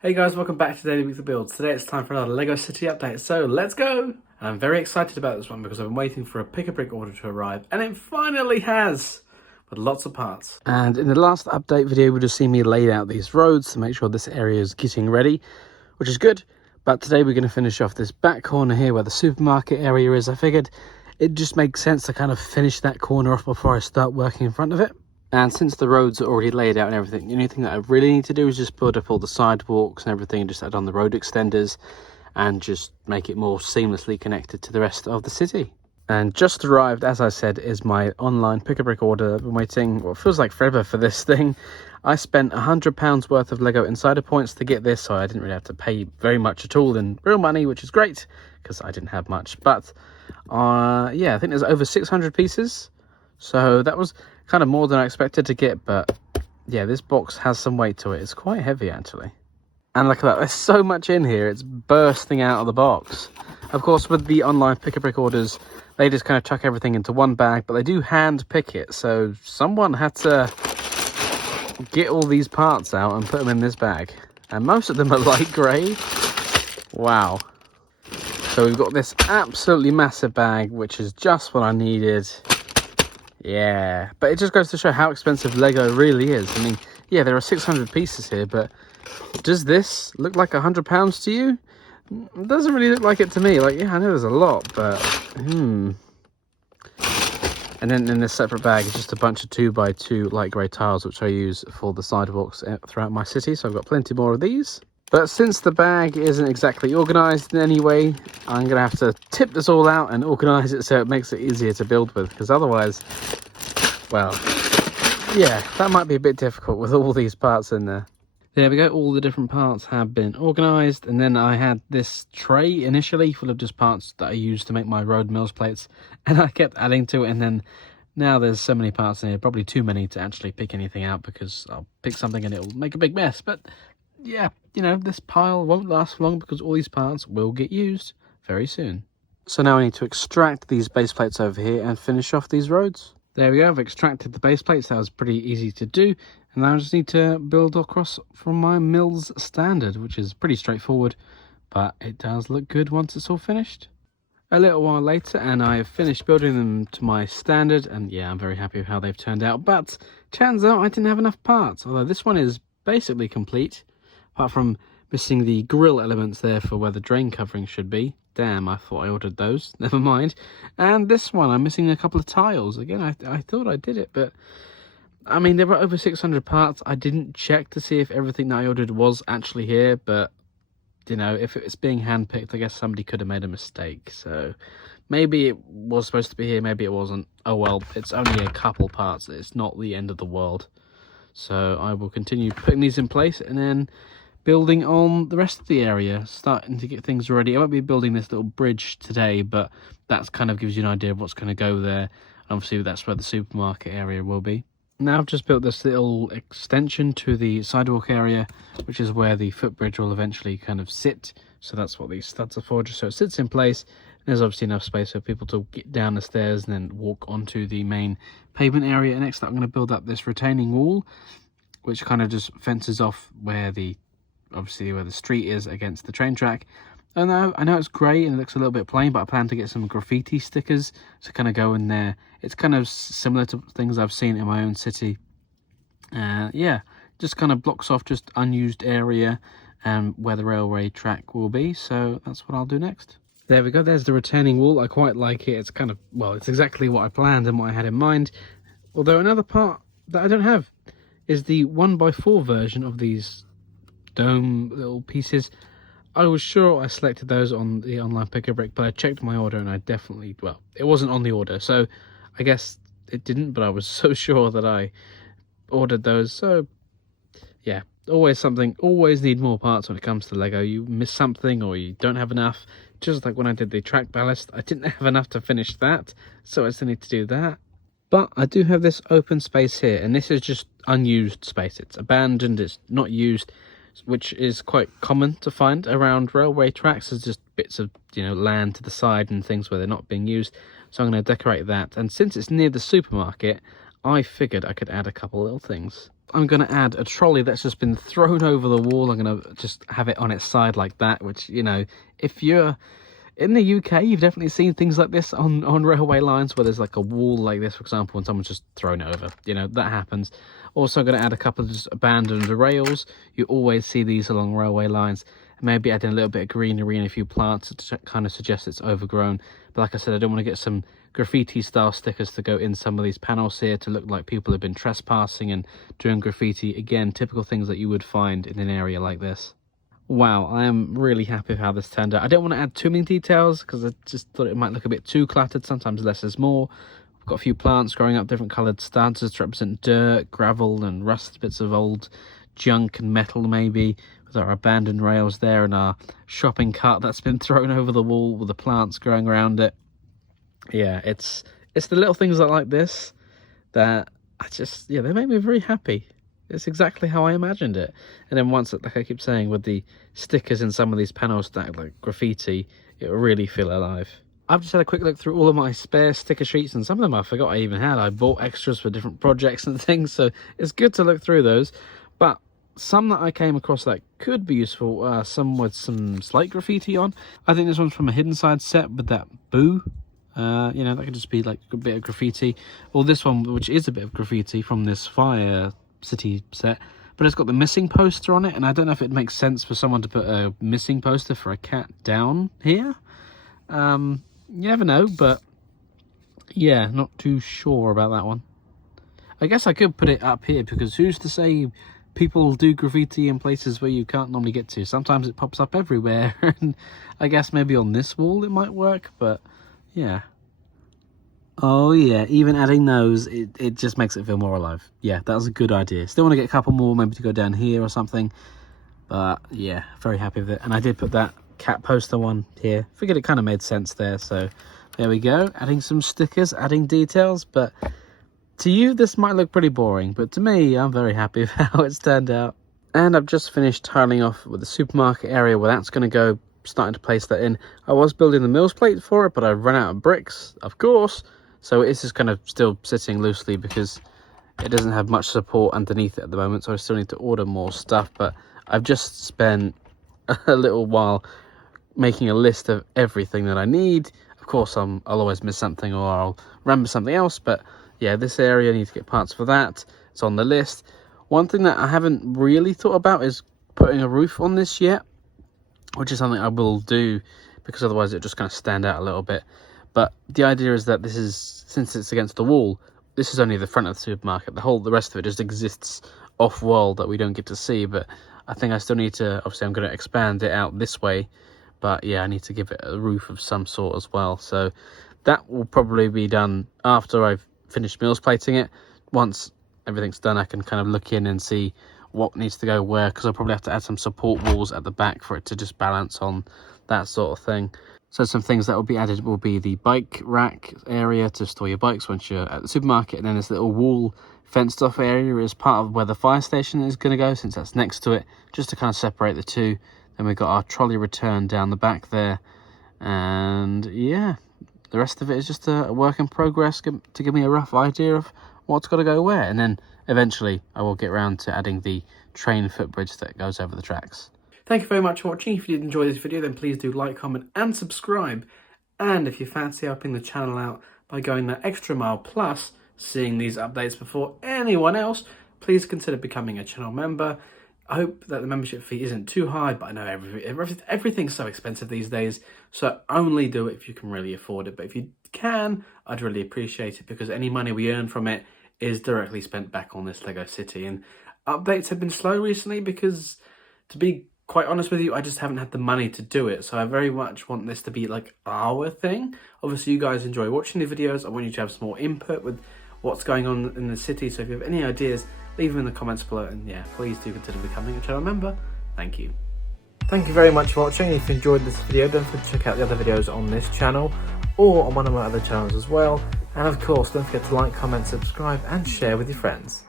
Hey guys, welcome back to Daily Weekly Builds. Today it's time for another LEGO City update, so let's go! And I'm very excited about this one because I've been waiting for a pick-a-brick order to arrive, and it finally has! With lots of parts. And in the last update video, you would have seen me laid out these roads to make sure this area is getting ready, which is good. But today we're going to finish off this back corner here where the supermarket area is. I figured it just makes sense to kind of finish that corner off before I start working in front of it. And since the roads are already laid out and everything, the only thing that I really need to do is just build up all the sidewalks and everything and just add on the road extenders and just make it more seamlessly connected to the rest of the city. And just arrived, as I said, is my online pick-a-brick order. I've been waiting, well, it feels like forever for this thing. I spent £100 worth of LEGO Insider points to get this, so I didn't really have to pay very much at all in real money, which is great, because I didn't have much. But, yeah, I think there's over 600 pieces. So that was kind of more than I expected to get, but yeah, this box has some weight to it. It's quite heavy, actually. And look at that, there's so much in here, it's bursting out of the box. Of course, with the online pick-a-brick orders, they just kind of chuck everything into one bag, but they do hand pick it, so someone had to get all these parts out and put them in this bag. And most of them are light grey. Wow. So we've got this absolutely massive bag, which is just what I needed. Yeah, but it just goes to show how expensive LEGO really is. I mean, yeah, there are 600 pieces here, but does this look like £100 to you? It doesn't really look like it to me. Like, yeah, I know there's a lot, but And then in this separate bag is just a bunch of 2x2 light grey tiles, which I use for the sidewalks throughout my city. So I've got plenty more of these. But since the bag isn't exactly organised in any way, I'm going to have to tip this all out and organise it so it makes it easier to build with. Because otherwise, well, yeah, that might be a bit difficult with all these parts in there. There we go, all the different parts have been organised. And then I had this tray initially full of just parts that I used to make my road MILS plates. And I kept adding to it, and then now there's so many parts in here, probably too many to actually pick anything out because I'll pick something and it'll make a big mess. But yeah, you know, this pile won't last for long because all these parts will get used very soon. So now I need to extract these base plates over here and finish off these roads. There we go, I've extracted the base plates. That was pretty easy to do. And now I just need to build across from my MILS standard, which is pretty straightforward, but it does look good once it's all finished. A little while later, and I have finished building them to my standard, and yeah, I'm very happy with how they've turned out. But turns out I didn't have enough parts, although this one is basically complete. Apart from missing the grill elements there for where the drain covering should be. Damn, I thought I ordered those. Never mind. And this one, I'm missing a couple of tiles. Again, I thought I did it, but I mean, there were over 600 parts. I didn't check to see if everything that I ordered was actually here, but you know, if it's being handpicked, I guess somebody could have made a mistake. So maybe it was supposed to be here, maybe it wasn't. Oh well, it's only a couple parts. It's not the end of the world. So I will continue putting these in place and then building on the rest of the area, starting to get things ready. I won't be building this little bridge today, but that kind of gives you an idea of what's going to go there. And obviously that's where the supermarket area will be. Now I've just built this little extension to the sidewalk area, which is where the footbridge will eventually kind of sit. So that's what these studs are for, just so it sits in place. And there's obviously enough space for people to get down the stairs and then walk onto the main pavement area. And next up, I'm going to build up this retaining wall, which kind of just fences off where obviously where the street is against the train track. And I know it's grey and it looks a little bit plain, but I plan to get some graffiti stickers to kind of go in there. It's kind of similar to things I've seen in my own city. Yeah, just kind of blocks off just unused area and where the railway track will be. So that's what I'll do next. There we go, there's the retaining wall. I quite like it. It's kind of, well, it's exactly what I planned and what I had in mind. Although another part that I don't have is the 1x4 version of these dome little pieces. I was sure I selected those on the online pick-a-brick, but I checked my order and I definitely, well, it wasn't on the order, so I guess it didn't, but I was so sure that I ordered those. So yeah, always need more parts when it comes to LEGO. You miss something or you don't have enough. Just like when I did the track ballast, I didn't have enough to finish that, so I still need to do that. But I do have this open space here, and this is just unused space. It's abandoned, it's not used, which is quite common to find around railway tracks. There's just bits of, you know, land to the side and things where they're not being used. So I'm going to decorate that. And since it's near the supermarket, I figured I could add a couple little things. I'm going to add a trolley that's just been thrown over the wall. I'm going to just have it on its side like that, which, you know, if you're in the UK, you've definitely seen things like this on railway lines where there's like a wall like this, for example, and someone's just thrown it over. You know, that happens. Also, I'm going to add a couple of just abandoned rails. You always see these along railway lines. Maybe adding a little bit of greenery and a few plants to kind of suggest it's overgrown. But like I said, I don't want to get some graffiti style stickers to go in some of these panels here to look like people have been trespassing and doing graffiti. Again, typical things that you would find in an area like this. Wow, I am really happy with how this turned out. I don't want to add too many details because I just thought it might look a bit too cluttered. Sometimes less is more. I've got a few plants growing up, different coloured stances to represent dirt, gravel and rust, bits of old junk and metal maybe, with our abandoned rails there and our shopping cart that's been thrown over the wall with the plants growing around it. Yeah, it's the little things like this that they make me very happy. It's exactly how I imagined it. And then once, like I keep saying, with the stickers in some of these panels that like graffiti, it will really feel alive. I've just had a quick look through all of my spare sticker sheets, and some of them I forgot I even had. I bought extras for different projects and things, so it's good to look through those. But some that I came across that could be useful, some with some slight graffiti on. I think this one's from a Hidden Side set with that boo. You know, that could just be like a bit of graffiti. Or this one, which is a bit of graffiti from this Fire City set, but it's got the missing poster on it, and I don't know if it makes sense for someone to put a missing poster for a cat down here. You never know, but yeah, not too sure about that one. I guess I could put it up here, because who's to say people do graffiti in places where you can't normally get to? Sometimes it pops up everywhere, and I guess maybe on this wall it might work, but yeah. Oh yeah, even adding those, it just makes it feel more alive. Yeah, that was a good idea. Still want to get a couple more, maybe to go down here or something. But yeah, very happy with it. And I did put that cat poster one here. Figured it kind of made sense there. So there we go. Adding some stickers, adding details. But to you, this might look pretty boring. But to me, I'm very happy with how it's turned out. And I've just finished tiling off with the supermarket area where that's going to go. Starting to place that in. I was building the MILS plate for it, but I ran out of bricks, of course. So it's just kind of still sitting loosely because it doesn't have much support underneath it at the moment. So I still need to order more stuff. But I've just spent a little while making a list of everything that I need. Of course, I'll always miss something, or I'll remember something else. But yeah, this area, I need to get parts for that. It's on the list. One thing that I haven't really thought about is putting a roof on this yet, which is something I will do, because otherwise it just kind of stand out a little bit. But the idea is that this is, since it's against the wall, this is only the front of the supermarket. The rest of it just exists off-wall that we don't get to see. But I think I still need to, obviously I'm going to expand it out this way. But yeah, I need to give it a roof of some sort as well. So that will probably be done after I've finished MILS plating it. Once everything's done, I can kind of look in and see what needs to go where, because I'll probably have to add some support walls at the back for it to just balance on that sort of thing. So some things that will be added will be the bike rack area to store your bikes once you're at the supermarket, and then this little wall fenced off area is part of where the fire station is going to go, since that's next to it, just to kind of separate the two. Then we've got our trolley return down the back there, and yeah, the rest of it is just a work in progress to give me a rough idea of what's got to go where, and then eventually I will get around to adding the train footbridge that goes over the tracks. Thank you very much for watching. If you did enjoy this video, then please do like, comment and subscribe. And if you fancy helping the channel out by going that extra mile plus, seeing these updates before anyone else, please consider becoming a channel member. I hope that the membership fee isn't too high, but I know everything's so expensive these days, so only do it if you can really afford it. But if you can, I'd really appreciate it, because any money we earn from it is directly spent back on this Lego city. And updates have been slow recently because, to be quite honest with you, I just haven't had the money to do it. So I very much want this to be like our thing. Obviously, you guys enjoy watching the videos. I want you to have some more input with what's going on in the city. So if you have any ideas, leave them in the comments below. And yeah, please do consider becoming a channel member. Thank you. Thank you very much for watching. If you enjoyed this video, don't forget to check out the other videos on this channel or on one of my other channels as well. And of course, don't forget to like, comment, subscribe and share with your friends.